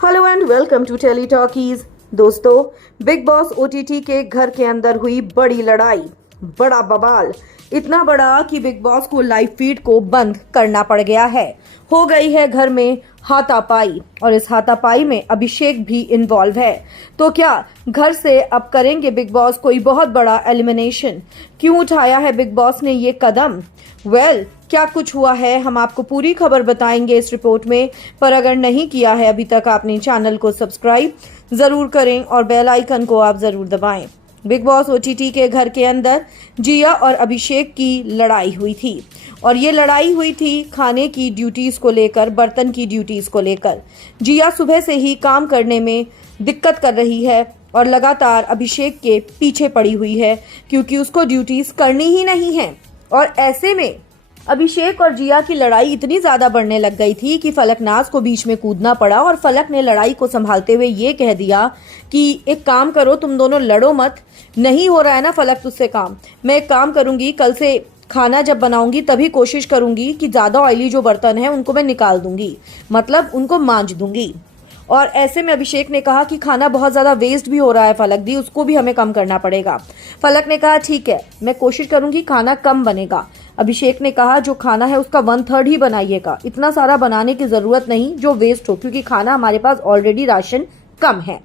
Hello and welcome to Telly Talkies. दोस्तों, Bigg Boss OTT के घर के अंदर हुई बड़ी लड़ाई, बड़ा बवाल, इतना बड़ा कि बिग बॉस को लाइव फीड को बंद करना पड़ गया है। हो गई है घर में हाथापाई और इस हाथापाई में अभिषेक भी इन्वॉल्व है। तो क्या घर से अब करेंगे बिग बॉस कोई बहुत बड़ा एलिमिनेशन? क्यों उठाया है बिग बॉस ने ये कदम? क्या कुछ हुआ है, हम आपको पूरी खबर बताएंगे इस रिपोर्ट में। पर अगर नहीं किया है अभी तक आपने चैनल को सब्सक्राइब जरूर करें और बेल आइकन को आप जरूर दबाएं। बिग बॉस ओटीटी के घर के अंदर जिया और अभिषेक की लड़ाई हुई थी और ये लड़ाई हुई थी खाने की ड्यूटीज को लेकर, बर्तन की ड्यूटीज को लेकर। जिया सुबह से ही काम करने में दिक्कत कर रही है और लगातार अभिषेक के पीछे पड़ी हुई है क्योंकि उसको ड्यूटीज करनी ही नहीं है। और ऐसे में अभिषेक और जिया की लड़ाई इतनी ज्यादा बढ़ने लग गई थी कि फलकनाज को बीच में कूदना पड़ा और फलक ने लड़ाई को संभालते हुए ये कह दिया कि एक काम करो, तुम दोनों लड़ो मत, नहीं हो रहा है ना फलक तुझसे काम, मैं एक काम करूंगी, कल से खाना जब बनाऊंगी तभी कोशिश करूंगी कि ज्यादा ऑयली जो बर्तन है उनको मैं निकाल दूंगी, मतलब उनको मांज दूंगी। और ऐसे में अभिषेक ने कहा कि खाना बहुत ज्यादा वेस्ट भी हो रहा है फलक दी, उसको भी हमें कम करना पड़ेगा। फलक ने कहा ठीक है, मैं कोशिश करूंगी, खाना कम बनेगा। अभिषेक ने कहा जो खाना है उसका 1/3 ही बनाइएगा, इतना सारा बनाने की जरूरत नहीं जो वेस्ट हो, क्योंकि खाना हमारे पास ऑलरेडी राशन कम है।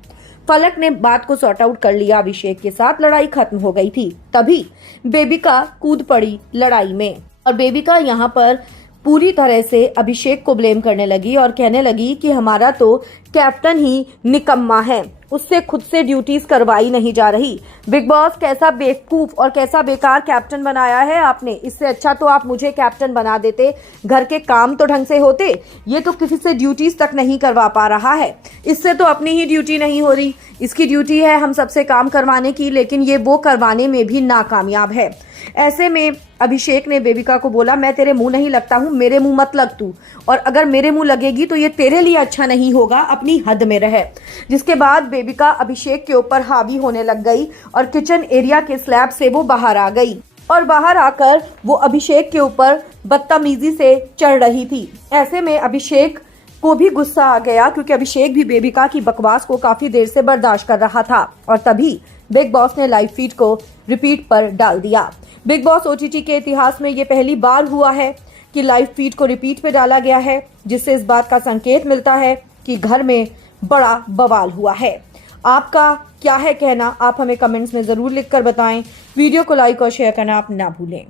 फलक ने बात को सॉर्ट आउट कर लिया अभिषेक के साथ, लड़ाई खत्म हो गई थी। तभी बेबिका कूद पड़ी लड़ाई में और बेबिका यहाँ पर पूरी तरह से अभिषेक को ब्लेम करने लगी और कहने लगी कि हमारा तो कैप्टन ही निकम्मा है, उससे खुद से ड्यूटीज करवाई नहीं जा रही। बिग बॉस कैसा बेवकूफ और कैसा बेकार कैप्टन बनाया है आपने, इससे अच्छा तो आप मुझे कैप्टन बना देते, घर के काम तो ढंग से होते। ये तो किसी से ड्यूटीज तक नहीं करवा पा रहा है, इससे तो अपनी ही ड्यूटी नहीं हो रही, इसकी ड्यूटी है हम सबसे काम करवाने की, लेकिन ये वो करवाने में भी नाकामयाब है। ऐसे में अभिषेक ने बेबिका को बोला मैं तेरे मुंह नहीं लगता हूं, मेरे मुंह मत लग तू, और अगर मेरे मुंह लगेगी तो ये तेरे लिए अच्छा नहीं होगा, अपनी हद में रहे। जिसके बाद बेबिका अभिषेक के ऊपर हावी होने लग गई और किचन एरिया के स्लैब से वो बाहर आ गई और बाहर आकर वो अभिषेक के ऊपर बदतमीजी से चढ़ रही थी। ऐसे में अभिषेक को भी गुस्सा आ गया क्योंकि अभिषेक भी बेबिका की बकवास को काफी देर से बर्दाश्त कर रहा था और तभी बिग बॉस ने लाइव फीड को रिपीट पर डाल दिया। बिग बॉस ओटीटी के इतिहास में ये पहली बार हुआ है कि लाइव फीड को रिपीट पे डाला गया है, जिससे इस बात का संकेत मिलता है कि घर में बड़ा बवाल हुआ है। आपका क्या है कहना, आप हमें कमेंट्स में जरूर लिखकर बताएं। वीडियो को लाइक और शेयर करना आप ना भूलें।